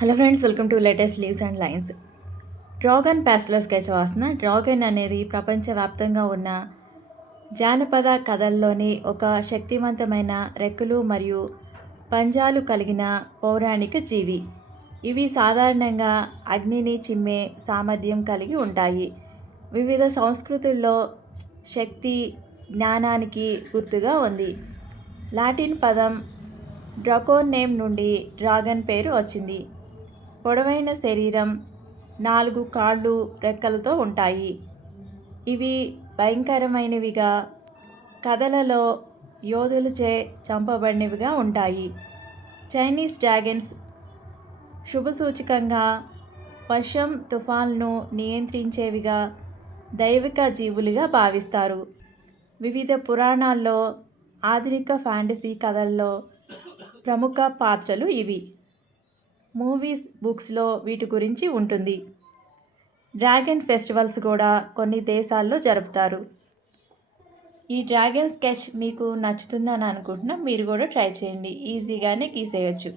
Hello friends, welcome to latest leaves and lines. Dragon pastel sketch వాసన. Dragon అనేది ప్రపంచవ్యాప్తంగా ఉన్న జానపద కథల్లోని ఒక శక్తివంతమైన రెక్కలు మరియు పంజాలు కలిగిన పౌరాణిక జీవి. ఇవి సాధారణంగా అగ్నిని చిమ్మే సామర్థ్యం కలిగి ఉంటాయి. వివిధ సంస్కృతుల్లో శక్తి, జ్ఞానానికి గుర్తుగా ఉంది. లాటిన్ పదం డ్రాకోన్ నేమ్ నుండి డ్రాగన్ పేరు వచ్చింది. పొడవైన శరీరం, 4 కాళ్ళు, రెక్కలతో ఉంటాయి. ఇవి భయంకరమైనవిగా, కథలలో యోధులచే చంపబడినవిగా ఉంటాయి. చైనీస్ డ్రాగన్స్ శుభసూచకంగా, వర్షం, తుఫాన్లను నియంత్రించేవిగా, దైవిక జీవులుగా భావిస్తారు. వివిధ పురాణాల్లో, ఆధునిక ఫ్యాంటసీ కథల్లో ప్రముఖ పాత్రలు ఇవి. మూవీస్, బుక్స్లో వీటి గురించి ఉంటుంది. డ్రాగన్ ఫెస్టివల్స్ కూడా కొన్ని దేశాల్లో జరుపుతారు. ఈ డ్రాగన్ స్కెచ్ మీకు నచ్చుతుందని అనుకుంటున్నా. మీరు కూడా ట్రై చేయండి. ఈజీగానే గీసేయచ్చు.